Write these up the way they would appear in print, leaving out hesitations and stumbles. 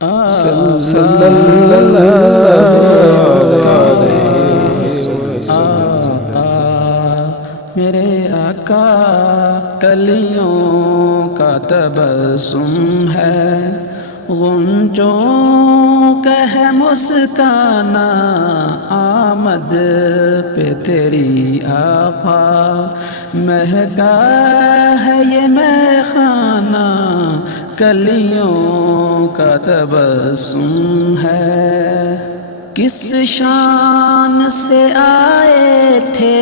صلی اللہ علیہ وسلم۔ میرے آقا کلیوں کا تبسم ہے، غنچوں کا ہے مسکانہ، آمد پہ تیری آقا، مہکا ہے یہ میخانہ، کلیوں کا تبسم ہے۔ کس شان سے آئے تھے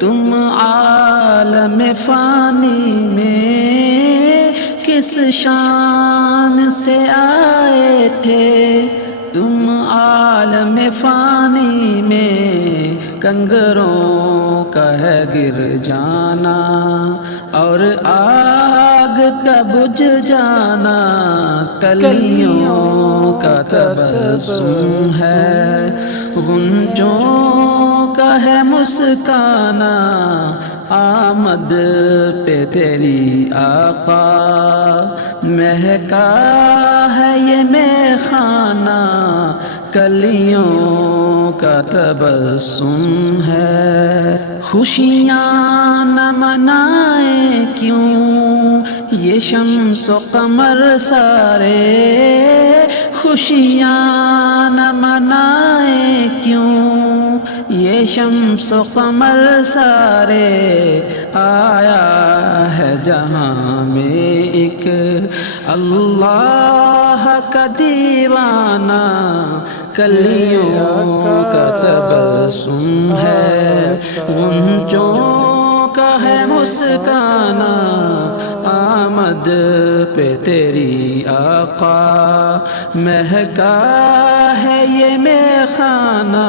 تم عالم فانی میں، کس شان سے آئے تھے تم عالم فانی میں، کنگروں کا ہے گر جانا اور آگ کا بجھ جانا، کلیوں کا تبسم ہے، غنچوں کا ہے مسکانہ، آمد پہ تیری آقا، مہکا ہے یہ میخانہ، کلیوں کا تبسم ہے۔ خوشیاں نہ منائیں کیوں یہ شمس و قمر سارے، خوشیاں نہ منائیں کیوں یہ شمس و قمر سارے، آیا ہے جہاں میں ایک اللہ کا دیوانہ، کلیوں کا تبسم ہے، غنچوں کا ہے مسکانہ، آمد پہ تیری آقا، مہکا ہے یہ میخانہ،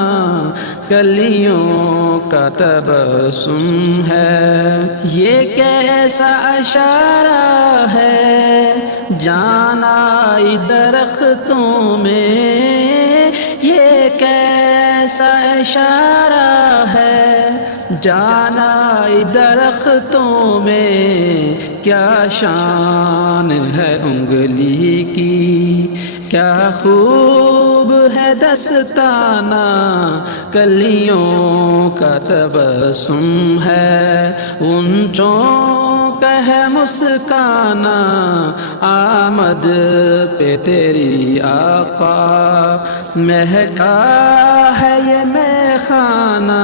کلیوں کا تبسم ہے۔ یہ کیسا اشارہ ہے جانا درختوں میں، یہ کیسا اشارہ ہے جانا درختوں میں، کیا شان ہے انگلی کی، کیا خوب ہے دستانہ، کلیوں کا تبسم ہے، غنچوں کا ہے مسکانہ، آمد پہ تیری آقا، مہکا ہے یہ میخانہ،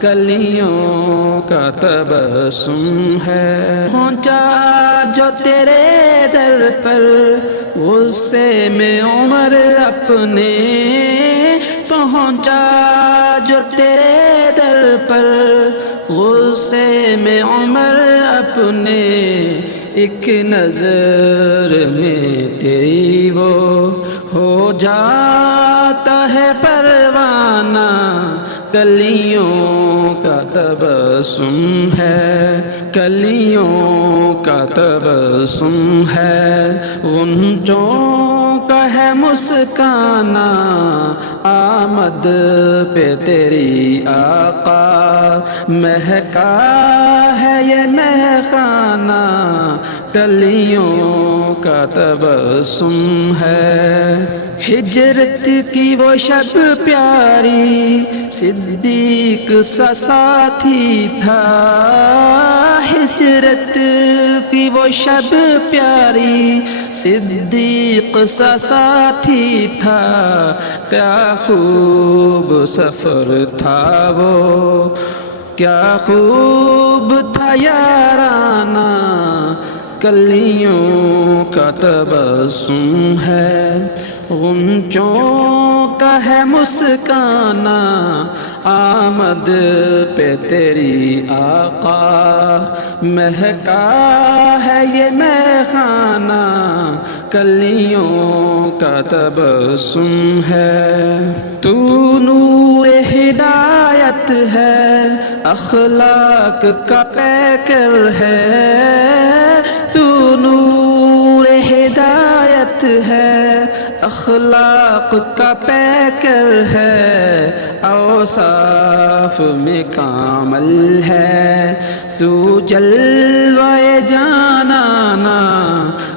کلیوں کا تبسم ہے۔ پہنچا جو تیرے در پر غصے میں عمر اپنے، پہنچا جو تیرے در پر غصے میں عمر اپنے، ایک نظر میں تیری وہ ہو جاتا ہے پروانہ، کلیوں کا تبسم ہے، کلیوں کا تبسم ہے، غنچوں کا ہے مسکانہ، آمد پہ تیری آقا، مہکا ہے یہ میخانہ، کلیوں کا تبسم ہے۔ ہجرت کی وہ شب پیاری صدیق سا ساتھی تھا، ہجرت کی وہ شب پیاری صدیق سا ساتھی تھا، کیا خوب سفر تھا وہ، کیا خوب تھا یارانہ، کلیوں کا تبسم ہے، غنچوں کا ہے مسکانہ، آمد پہ تیری آقا، مہکا ہے یہ میخانہ، کلیوں کا تبسم ہے۔ تو نور ہدایت ہے، اخلاق کا پیکر ہے، تو نور ہدایت ہے، اخلاق کا پیکر ہے، اوصاف میں کامل ہے، تو جلوہ جانانا،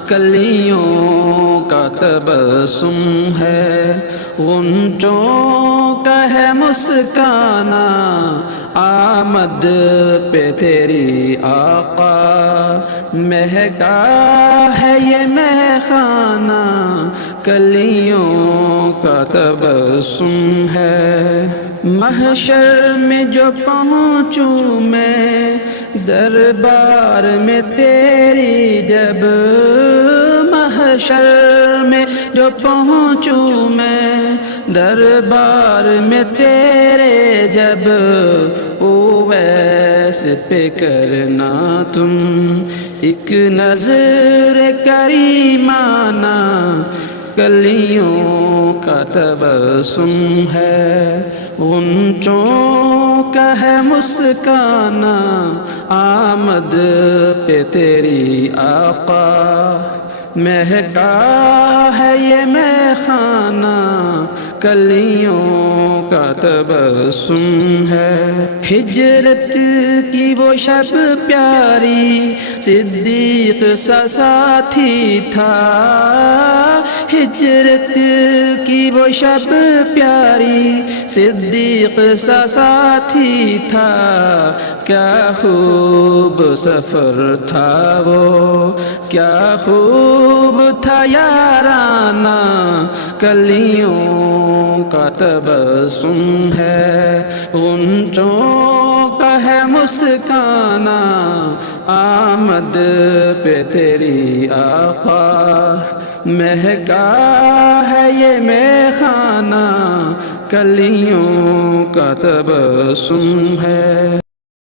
کلیوں کا تبسم ہے، غنچوں کا ہے مسکانہ، آمد پہ تیری آقا، مہکا ہے یہ مہخانہ، کلیوں کا تبسم ہے۔ محشر میں جو پہنچوں میں دربار میں تیری جب، محشر میں جو پہنچوں میں دربار میں تیرے جب، اویس پہ کرنا تم ایک نظر کریمانہ، کلیوں کا تبسم ہے، غنچوں کا ہے مسکانہ، آمد پہ تیری آقا، مہکا ہے یہ میخانہ، کلیوں کا تبسم ہے۔ ہجرت کی وہ شب پیاری، صدیق سا ساتھی تھا، ہجرت کی وہ شب پیاری، صدیق سا ساتھی تھا، کیا خوب سفر تھا وہ، کیا خوب تھا یارانہ، کلیوں کا تبسم ہے، غنچوں کا ہے مسکانہ، آمد پہ تیری آقا، مہکا ہے یہ میخانہ، کلیوں کا تبسم ہے۔